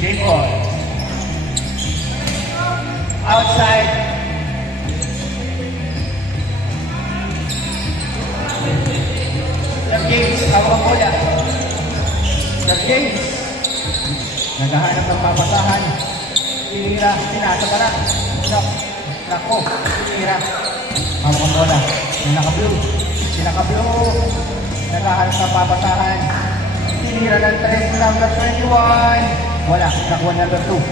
Game ball. Outside. Sir James, hawak ang bola. Sir James. Naghahanap ng papasahan. Tinira, pinasa ka na. Nako, tinira. Hawak ang bola. Sinaka-blue. Sinaka-blue. Naghahanap ng papasahan. Tinira ng 3, number 21. Wala, nakuha number 2.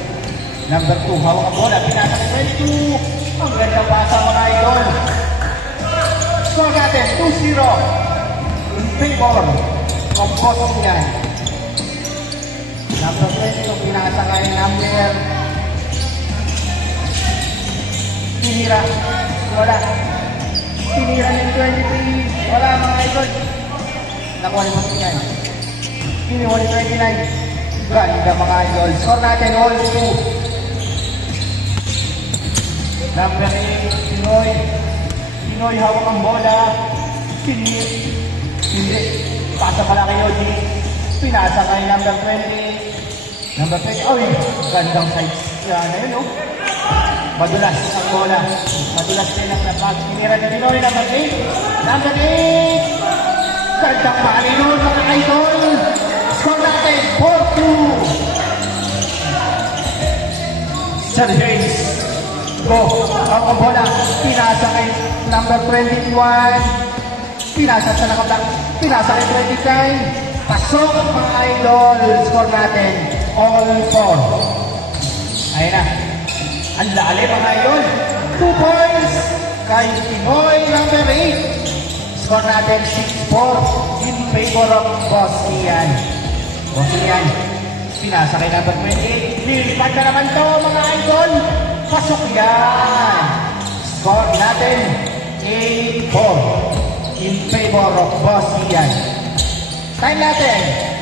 Number 2, hawak ang bola. Pinasa ng 22. Ang ganda pasa mga idol. Score natin, 2-0. In favor of Bosnian. Number 20, pinasa ngayon number. Tinira. Wala. Tinira ng 23. Wala mga idol. Nakuha ni Bosnian. Kinuha ni 29. Ganda mga idol. Score natin all 2. Number 8, Pinoy. Pinoy hawak ang bola. Hindi. Pasa pala kay Yoji. Pinasa kay number 20. Number 20. Oh, gandang size. Yan na yun, oh. Madulas ang bola. Madulas din ang napag. Pinira na Pinoy. Number 8. Number 8. Gandang maalinon mga idol. Score natin 4-2. Sir James. Go. Ang bola. Pinasa kay number 21. Pinasa sa nakablang. Pinasa kay 29. Pasok mga idol. Score natin. All 4. Ayun na. Ang lalim mga idol. 2 points. Kay Pinoy number 8. Score natin 6-4. In favor of Bosnian. Bosnian. Pinasa kay number 28. Lilipat na naman to mga idol. Pasok yan. Score natin 8-4. In favor of Bosnian. Time natin.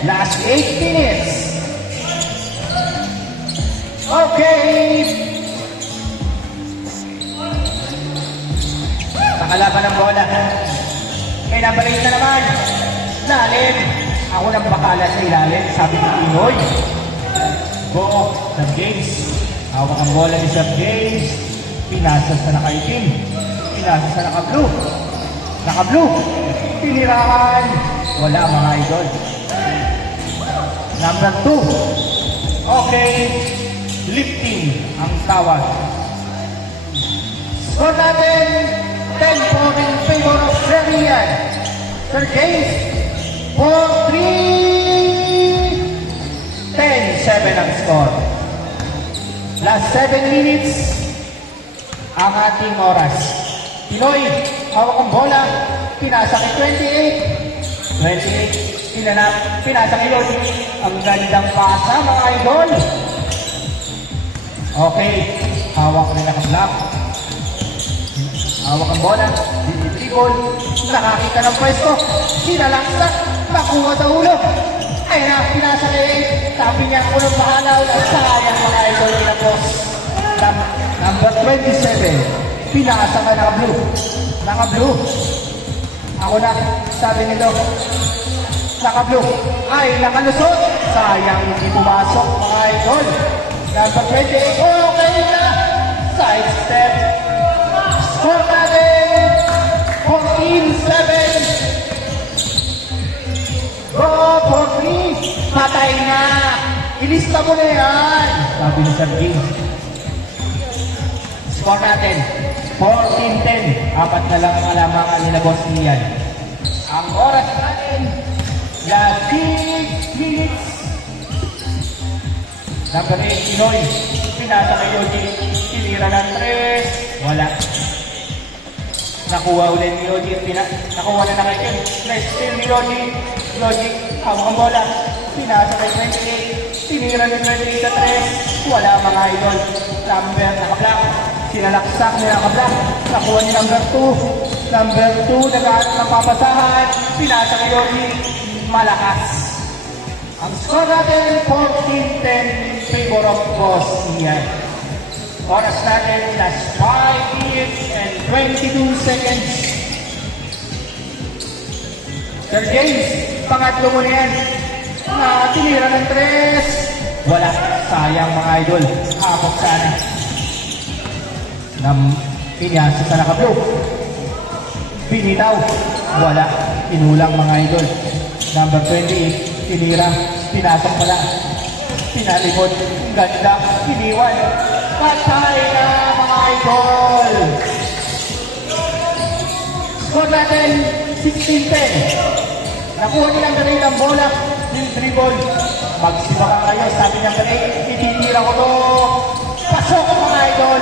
Last 8 minutes. Okay. Nakalaban ng bola. May number 8 na naman. Lalim. Ako nang bakala sa ilalim. Sabi ni Pinoy. Go. Sir James. Hawak ang bola ni Sir James. Pinasa sa nakaitim. Pinasa sa naka-blue. Naka-blue. Pinirahan. Wala mga idol. Number 2. Okay. Lifting ang tawag. Score natin 10-4 in favor of Serbian. Sir James. 4-3. 10-7 ang score. Last 7 minutes ang ating oras. Pinoy, hawak ang bola. Pinasa kay 28. 28. Pinasa kay Lodi. Ang gandang pasa mga idol. Okay. Hawak na naka-block. Hawak ang bola. Dribble. Nakakita ng pwesto. Sinalaksak. Nakuha sa ulo. Ayun na. Pinasa kay sabi niya unang mahalaw. Sayang mga idol na boss. Number 27. Pinasa ka naka-blue. Naka-blue. Ako na. Sabi nito. Naka-blue. Ay, nakalusot. Sayang hindi pumasok mga idol. Number 28. Okay na. Side step. Score natin. 14-7. Go, 4-3. Patay na. Ilista mo na yan. Sabi ni Sir James. Score natin. 14-10. Apat na lang ang alamangan nila Bosnian. Ang oras natin. Last 6 minutes. Number 8, Pinoy. Pinasa kay Yoji. Tinira ng 3. Wala. Nakuha ulit ni Yoji. Nakuha na kay Ken. Next still ni Yoji. Yoji, hawak ang bola. Pinasa kay 28. Tinira ng 28 na 3. Wala mga idol. Number, naka-block. Sinalaksak ni naka-block. Nakuha ni number 2. Number 2, nag-aaral ng papasahan. Pinasa kay Yoji. Malakas. Ang score natin, 14-10 in favor of Bosnia. Oras natin, last 5 minutes and 22 seconds. Sir James, pangatlo mo na yan. Tinira ng 3. Wala. Sayang mga idol. Habok sana. Pinyasa sa naka-blue. Pinitaw. Wala. Inulang mga idol. Number 28. Tinira. Pinasok pala. Pinalipod. Ganda. Iniwan. Patay na mga idol. Score natin 16-10. Nakuha nilang galing ng bola. Yung dribble. Magsimaka kayo. Sabi ng galing. Ititira ko to. Pasok mga idol.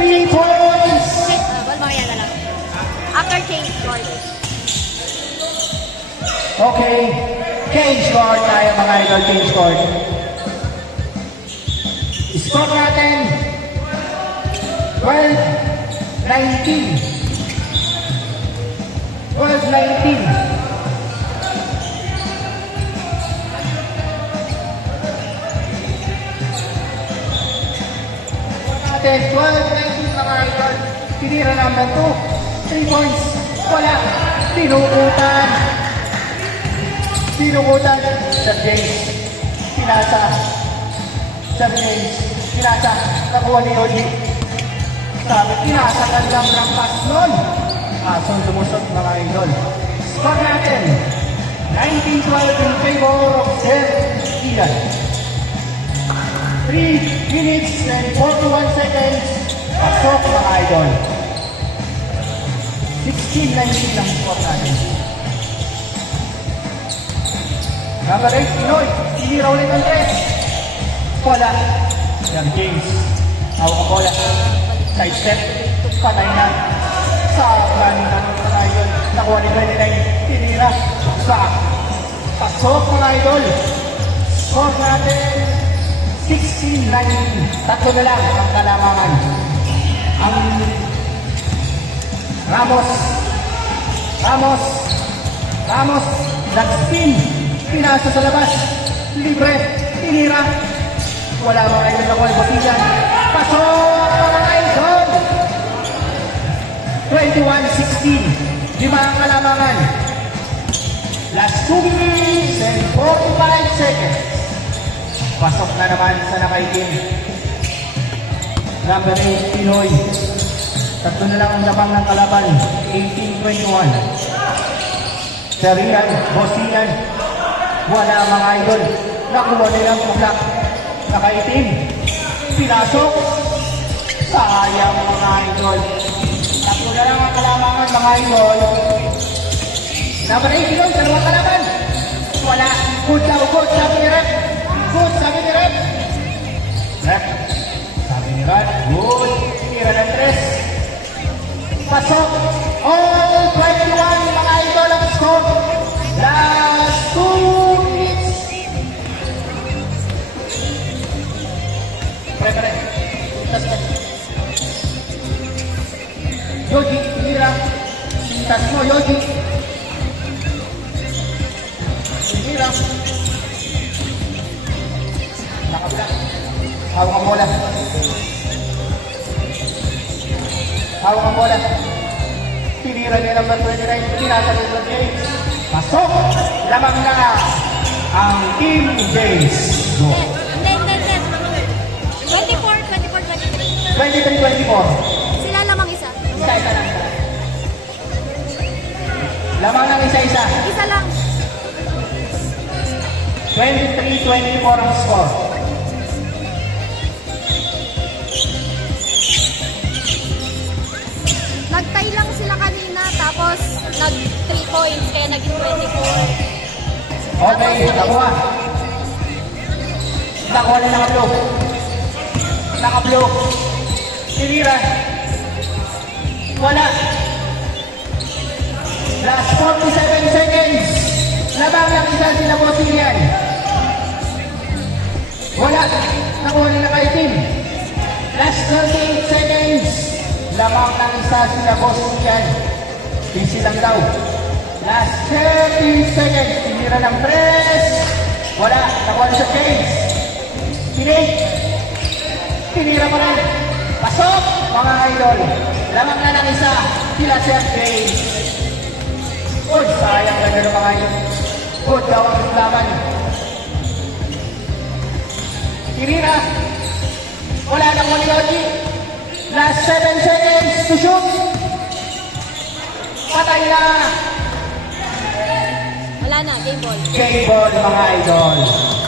3 points. Ball mga na lang. After change score. Okay. Change score tayo mga idol. Change score. Score natin 12-19. 12-19. Natin 12-19 mga idol. Tinira number 2. 3 points. Wala. Tinukutan. Tinukutan. Sir James. Pinasa. Sir James. Pinasa. Nakuha ni Yogi. Sabi, pinasa ka lang ng pass nun. Kaso lumusot mga idol. Score natin 19-12 in favor of Sir Ilan. 3 minutes and 41 seconds. Pasok mga idol. 16-19 lang score natin. Number 8, Pinoy. Tinira ulit ang 3. Wala. Sir James. Hawak ang bola. Side step. Patay na. Sa planning ng mga idol. Nakuha ni 29. Tinira. Sa pasok mga idol. Score natin 16-19. Tatlo na lang ang kalamangan. Ang Ramos. Nag-spin. Pinasa sa labas. Libre. Tinira. Wala mga idol na kuha yung batigan. Pasok mga idol. 21-16. 5 ang kalamangan. Last 2 minutes and 45 seconds. Pasok na naman sa nakaitim. Number 8, Pinoy. Tatlo na lang ang labang ng kalaban. 18-21. Serian, Bosian. Wala mga idol. Nakuha nilang publak. Nakaitim. Pinasok. Sayang mga idol. Tatlo na lang ang kalamangan mga idol. Number 8, Pinoy. Dalawang kalaban. Wala. Good daw, good. Sabi ni Rep. Good, sabi ni Rep. Rep. Sabi ni Rep. Good. Tira ng 3. Pasok. All 21 mga idol ang score. Last 2 minutes. Pre. Yogi, tira. Sintas mo, Yogi. Tira. Nakabla. Hawak ang bola. Hawak ang bola. Tinira niya number 29. Tinasa niya number 8. Pasok. Lamang na ang Team James. Go. 23-24. Sila lamang isa. Isa lang. Lamang ng isa-isa. Isa lang. 23-24 ang score. Nag-tie lang sila kanina, tapos nag-3 points, kaya naging 24. Okay, nakuha. Nakuha na naka-blue. Naka-blue. Tinira. Wala. Last 47 seconds. Labang lang isa sila Bosilian. Wala. Nakuha na naka-itim. Last 38 seconds. Lamang ng isa sila Bosilian. Busy lang daw. Last 30 seconds. Tinira ng 3. Wala. Nakuha na sa James. Tinira pa rin. Pasok, mga idol. Lamang na ng isa. Sila Sir James. Uy, sayang na gano'n mga idol. Good daw ang laban. Irina. Wala nang Walioji. Last 7 seconds to shoot. Patay na. Wala na, game ball. Game ball mga idol.